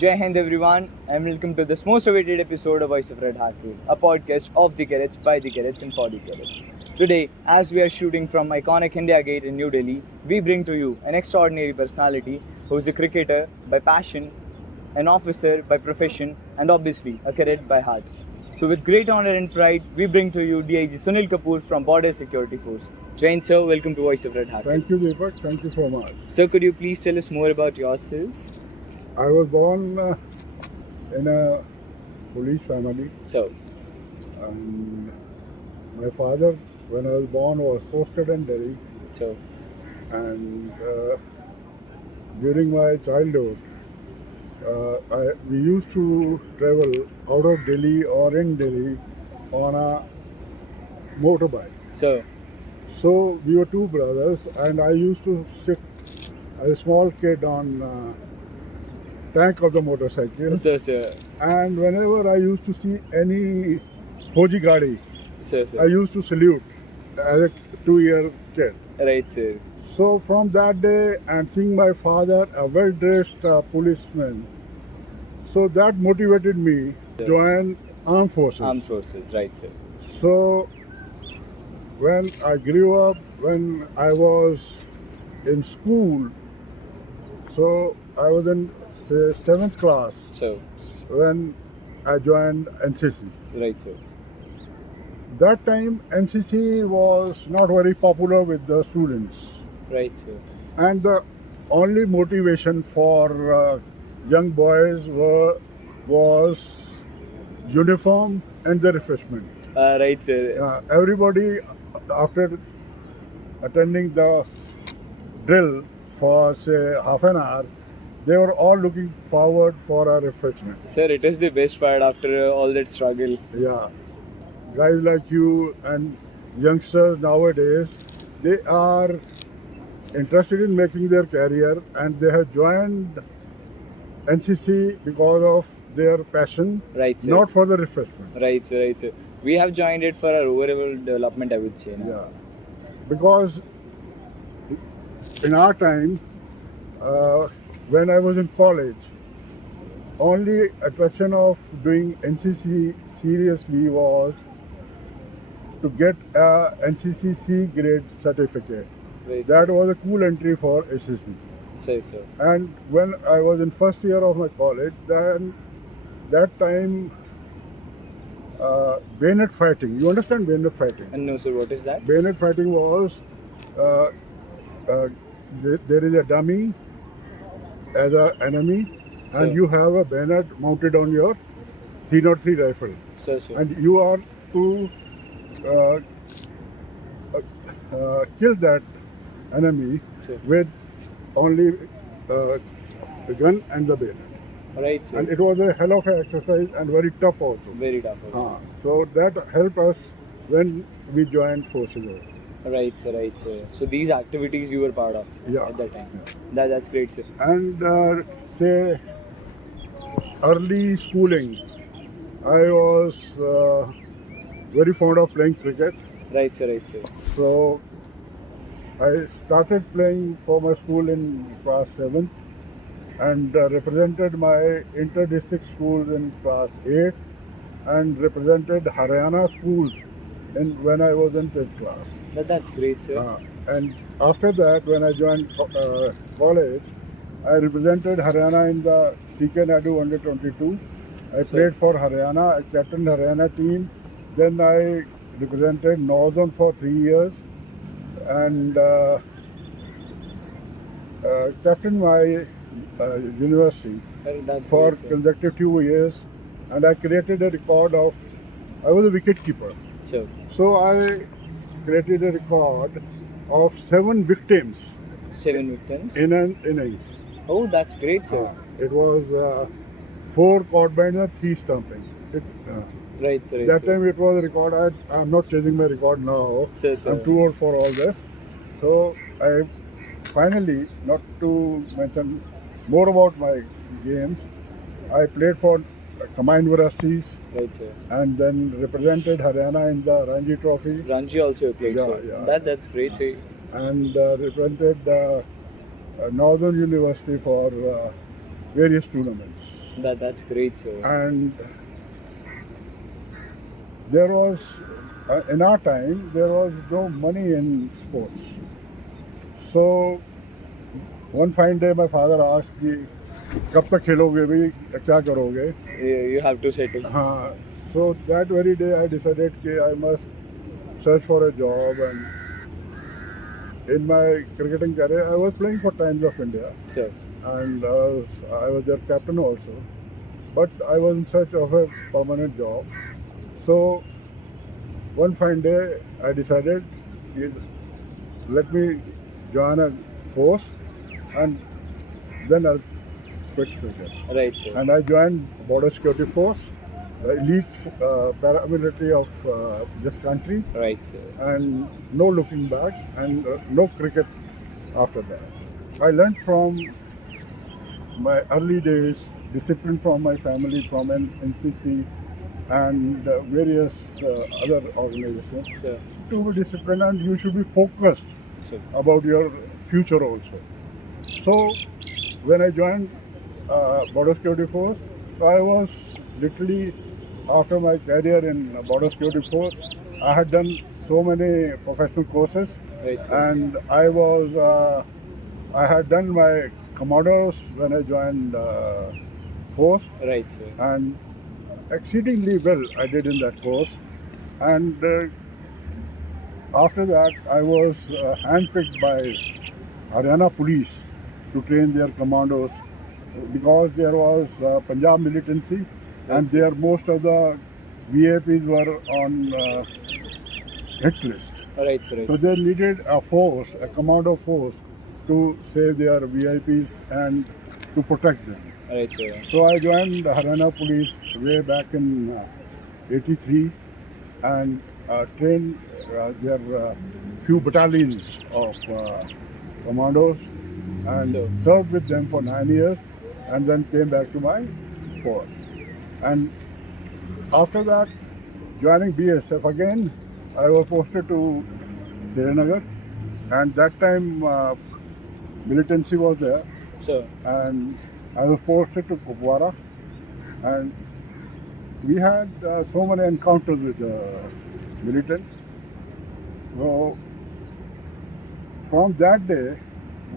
Jai Hind everyone, and welcome to this most awaited episode of Voice of Red Hearted, a podcast of the Cadets, by the Cadets, and for the Cadets. Today, as we are shooting from iconic India Gate in New Delhi, we bring to you an extraordinary personality who is a cricketer by passion, an officer by profession, and obviously a cadet by heart. So, with great honor and pride, we bring to you DIG Sunil Kapoor from Border Security Force. Jai Hind sir, welcome to Voice of Red Hearted. Thank you, Deepak. Thank you so much. Sir, could you please tell us more about yourself? I was born in a police family, So, and my father, when I was born, was posted in Delhi. so, And during my childhood, we used to travel out of Delhi or in Delhi on a motorbike. so, So we were two brothers, and I used to sit as a small kid on tank of the motorcycle. sir. And whenever I used to see any Fauji Gadi, Sir, I used to salute as a 2-year kid. Right, sir. So from that day, and seeing my father, a well-dressed policeman, so that motivated me to join armed forces. Armed forces, right, sir. So when I grew up, when I was in school, so I was in say 7th class So, when I joined NCC. right, sir. That time NCC was not very popular with the students, Right, sir. and the only motivation for young boys was uniform and the refreshment. Right, sir. Everybody, after attending the drill for say half an hour, they were all looking forward for a refreshment. Sir, it is the best part after all that struggle. Yeah, guys like you and youngsters nowadays, they are interested in making their career, and they have joined NCC because of their passion, Right, sir. not for the refreshment. Right, sir, right, sir. We have joined it for our overall development, I would say. No? Yeah, because in our time, when I was in college, only attraction of doing NCC seriously was to get a NCC C grade certificate. Right, That sir. was a cool entry for SSB. Sir. And when I was in first year of my college, then that time bayonet fighting. You understand bayonet fighting? And no, sir, what is that? Bayonet fighting was there is a dummy as an enemy, Sir. and you have a bayonet mounted on your 303 rifle, Sir. and you are to kill that enemy Sir. with only the gun and the bayonet. Right, sir. And it was a hell of an exercise and very tough also. Very tough. So that helped us when we joined forces. Right, sir, right, sir. So these activities you were part of Yeah. at that time. Yeah. That's great, sir. And say early schooling, I was very fond of playing cricket. Right, sir, right, sir. So I started playing for my school in class 7th, and represented my inter-district schools in class 8, and represented Haryana schools when I was in 10th class. That's great, sir. And after that, when I joined college, I represented Haryana in the CK Naidu under 22. I Sir. played for Haryana, I captained Haryana team. Then I represented Northern for 3 years, and captained my university That's for great, sir. consecutive 2 years. And I created a record of, I was a wicket keeper. So, So I created a record of 7 victims 7 victims. in an innings. Oh, that's great, sir. It was 4 cord binds and 3 stumpings. Right, sir, right, That sir. time it was a record. I'm not chasing my record now. Sir, sir. I'm too old for all this. So I finally, not to mention more about my games, I played for combined varieties Right, sir. and then represented Haryana in the Ranji Trophy Ranji also played, Yeah, sir. yeah. That's great, sir. and represented Northern University for various tournaments. That's great, sir. And there was, in our time, there was no money in sports. So one fine day, my father asked कि कब तक खेलोगे भाई, क्या करोगे? You have to settle. हाँ. So that very day, I decided कि I must search for a job. And in my cricketing career, I was playing for Times of India, Sir. and I was their captain also. But I was in search of a permanent job. So one fine day, I decided, let me join a force, and then I'll quit cricket. Right, sir. And I joined Border Security Force, the elite paramilitary of this country, Right, sir. and no looking back, and no cricket after that. I learned from my early days discipline from my family, from an NCC and various other organizations. Sir. To be disciplined, and you should be focused Sir. about your future also. So when I joined Border Security Force, I was literally, after my career in Border Security Force, I had done so many professional courses, Right, sir. and I had done my commandos when I joined force, Right, sir. and exceedingly well I did in that course. And after that, I was handpicked by Haryana Police to train their commandos, because there was Punjab militancy, and there most of the VIPs were on hit list. Right, sir. Right. So they needed a force, a commando force, to save their VIPs and to protect them. Right, sir. So I joined the Haryana Police way back in '83, and trained their few battalions of commandos, and So- served with them for 9 years, and then came back to my force. And after that, joining BSF again, I was posted to Srinagar, and that time militancy was there, Sir. and I was posted to Kupwara, and we had so many encounters with militants. So from that day,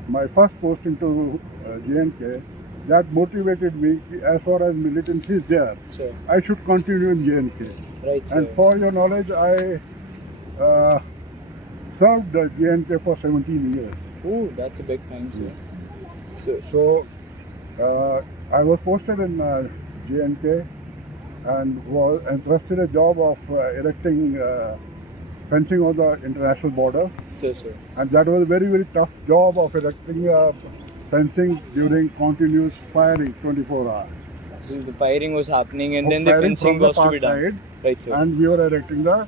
my first posting to JNK, that motivated me, as far as militancy is there, Sir. I should continue in JNK. Right, sir. And for your knowledge, I served JNK for 17 years. Oh, that's a big time, sir. So, So I was posted in JNK, and was entrusted a job of erecting fencing on the international border, sir. and that was a very, very tough job of erecting fencing during continuous firing 24 hours. So the firing was happening, and Of then the firing fencing from the was to be Pak done. side, Right, sir. and we were erecting the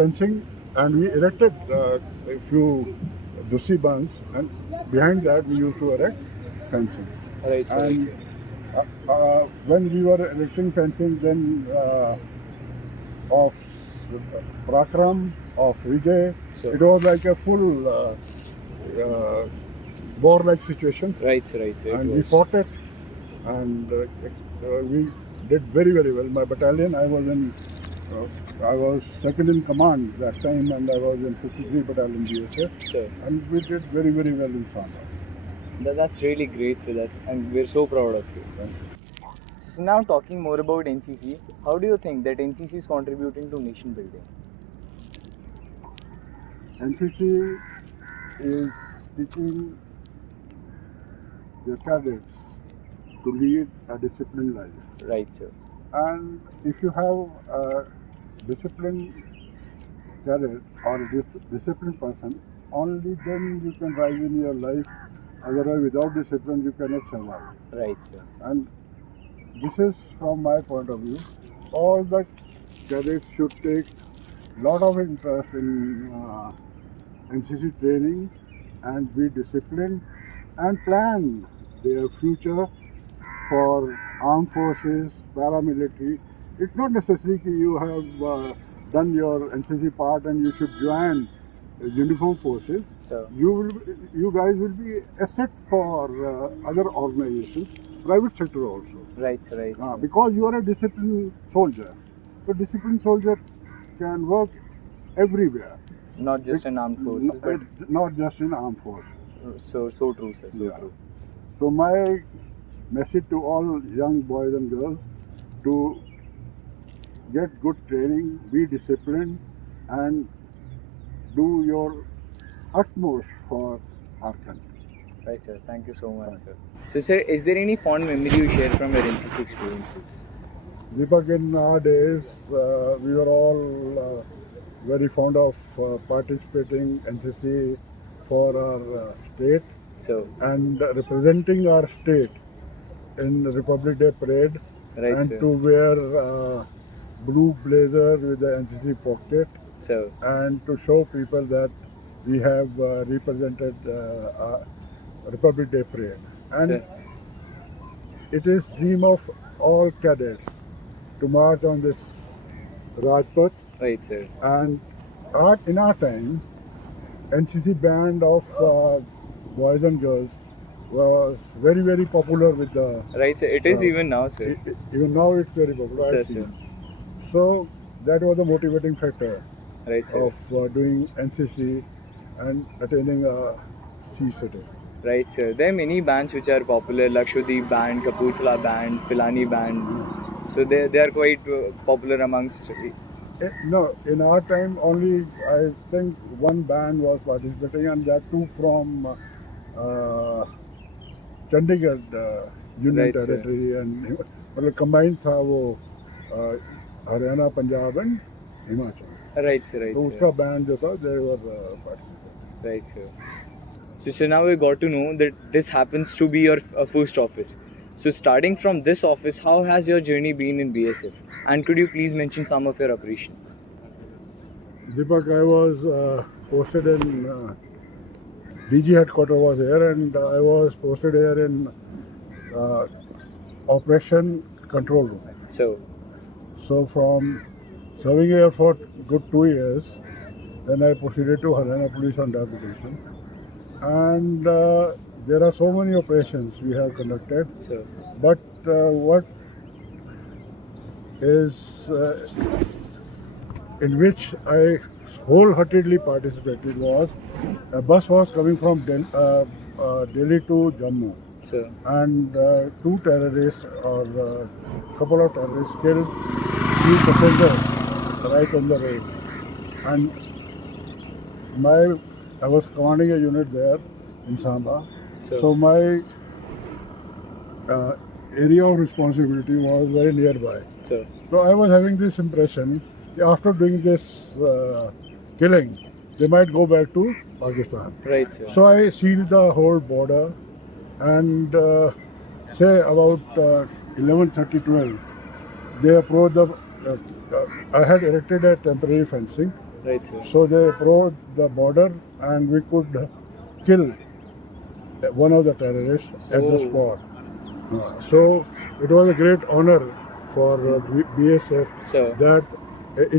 fencing, and we erected a few Dusi bunds, and behind that we used to erect fencing. Right, sir. And when we were erecting fencing, then of Prakram, of Vijay, Sure. it was like a full war-like situation, Right, sir. Right, sir. It and we was. fought it, and we did very, very well. My battalion, I was second in command that time, and I was in 53 Battalion BSF, Sir. and we did very, very well in Sanda. That's really great, so and we're so proud of you. Thank you. So now talking more about NCC, how do you think that NCC is contributing to nation building? NCC is teaching the cadets to lead a disciplined life. Right, sir. And if you have a disciplined cadet or a disciplined person, only then you can rise in your life. Otherwise, without discipline, you cannot survive. Right, sir. And this is from my point of view. All the cadets should take lot of interest in NCC training, and be disciplined, and plan their future for armed forces, paramilitary. It's not necessary that you have done your NCC part and you should join uniform forces, So, you guys will be asset for other organizations, private sector also. right, right. Because you are a disciplined soldier. So disciplined soldier can work everywhere. Not just in armed forces, but Not just in armed forces. so true, sir. So Yeah. true. So my message to all young boys and girls to get good training, be disciplined, and do your utmost for our country. Right, sir. Thank you so much, sir. So, sir, is there any fond memory you share from your NCC experiences? Deepak, in our days, we were all very fond of participating NCC for our state So, and representing our state in Republic Day parade, right, and sir. to wear blue blazer with the NCC pocket, So, and to show people that we have represented Republic Day parade. And sir. it is dream of all cadets to march on this Rajpath. Right, sir. And in our time, NCC band of boys and girls was very, very popular with the. Right, sir. It is Uh, even now, sir. Even now it's very popular. Sir, I've seen. So that was a motivating factor Right, sir. of doing NCC and attaining a C city. Right, sir. There are many bands which are popular: Lakshadweep band, Kapurthala band, Pilani band. So they are quite popular amongst. No, in our time only I think one band was participating, and that too from Chandigarh Union Right, sir. Territory, and मतलब combined था वो Haryana, Punjab and Himachal. Right, sir. Right, तो sir. उसका band जो था they were participating. Right, sir. So now we got to know that this happens to be your first office. So starting from this office, how has your journey been in BSF? And could you please mention some of your operations? Deepak, I was posted in DG headquarters was here, and I was posted here in operation control room. So from serving here for good 2 years, then I proceeded to Haryana Police on deputation, and there are so many operations we have conducted. So, But what is in which I wholeheartedly participated was a bus was coming from Delhi to Jammu, and two terrorists or couple of terrorists killed three passengers right on the road. And I was commanding a unit there in Samba, so my area of responsibility was very nearby. So I was having this impression that after doing this killing, they might go back to Pakistan. right, sir. So I sealed the whole border, and say about 11:30, 12, they approached the. I had erected a temporary fencing, Right, sir. so they approached the border, and we could kill one of the terrorists at the Oh. spot. So it was a great honor for BSF So, that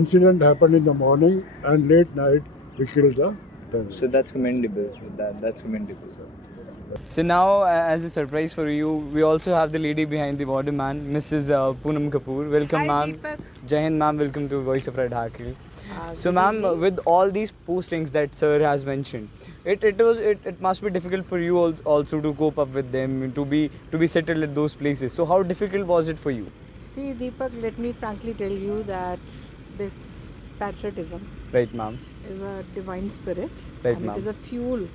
incident happened in the morning, and late night we killed the terrorist. so that's commendable. So that's commendable. So now, as a surprise for you, we also have the lady behind the border, man, Mrs. Poonam Kapoor. Welcome, Hi, ma'am. Deepak. Jai Hind, ma'am. Welcome to Voice of Red Hakil. So, good ma'am, evening. with all these postings that sir has mentioned, it must be difficult for you also to cope up with them, to be settled at those places. So, how difficult was it for you? See, Deepak, let me frankly tell you that this patriotism Right, ma'am. is a divine spirit, Right, and ma'am. it is a fuel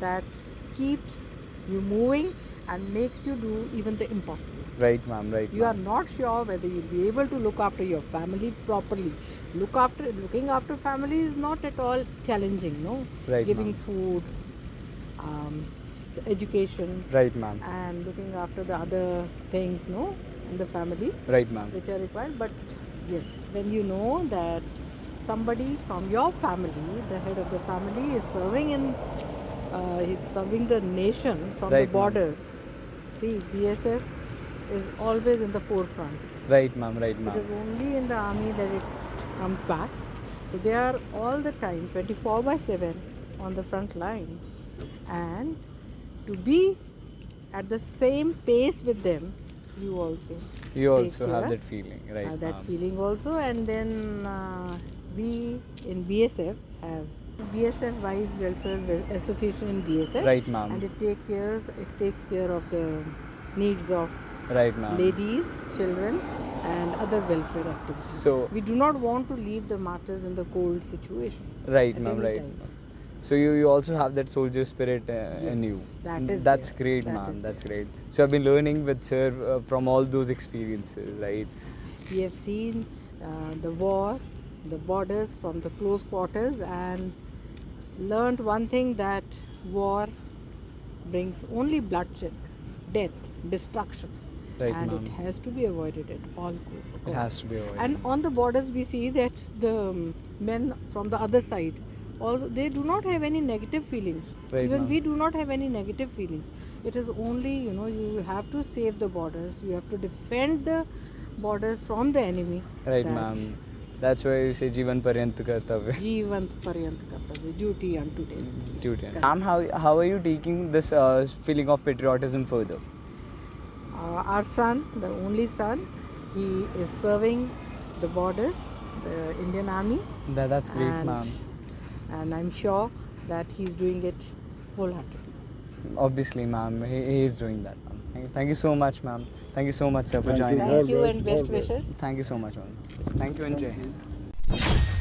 that keeps you moving and makes you do even the impossible. Right, ma'am. Right. You are ma'am. not sure whether you'll be able to look after your family properly. Looking after family is not at all challenging, no? Right, Giving ma'am. food, education, Right, ma'am. and looking after the other things, no, in the family, Right, ma'am. which are required. But yes, when you know that somebody from your family, the head of the family, is serving the nation from Right, the ma'am. borders. See, BSF is always in the forefronts. Right, ma'am. Right, It ma'am. is only in the army that it comes back. So they are all the time 24/7 on the front line, and to be at the same pace with them, you also You also take have care, that feeling, right? that ma'am? feeling also. And then we in BSF have BSF Wives Welfare Association in BSF, Right, ma'am. and it takes care of the needs of Right, ma'am. ladies, children, and other welfare activities. So- we do not want to leave the martyrs in the cold situation. Right, at ma'am. any Right. time. ma'am. So you also have that soldier spirit in you. Yes, that is That's there. great, That ma'am. is That's there. great. So I've been learning with sir from all those experiences, right? We have seen the war, the borders from the close quarters, and learned one thing, that war brings only bloodshed, death, destruction, Right, and ma'am. it has to be avoided at all costs. It has to be avoided. And on the borders, we see that the men from the other side, also they do not have any negative feelings. Right, Even ma'am. we do not have any negative feelings. It is only, you have to save the borders. You have to defend the borders from the enemy. Right, that ma'am. That's why you say Jeevan Paryant Kartavya. Jeevant Paryant Kartavya, duty unto death. Yes, Duty. correct. Ma'am, how are you taking this feeling of patriotism further? Our son, the only son, he is serving the borders, the Indian Army, That's great, And- ma'am. and I'm sure that he's doing it wholeheartedly. Obviously, ma'am. He is doing that, ma'am. Thank you so much, ma'am. Thank you so much, sir, for Thank you. joining Thank us. you Always, and best always. wishes. Thank you so much, ma'am. Thank you and Jai Thank Hind. you.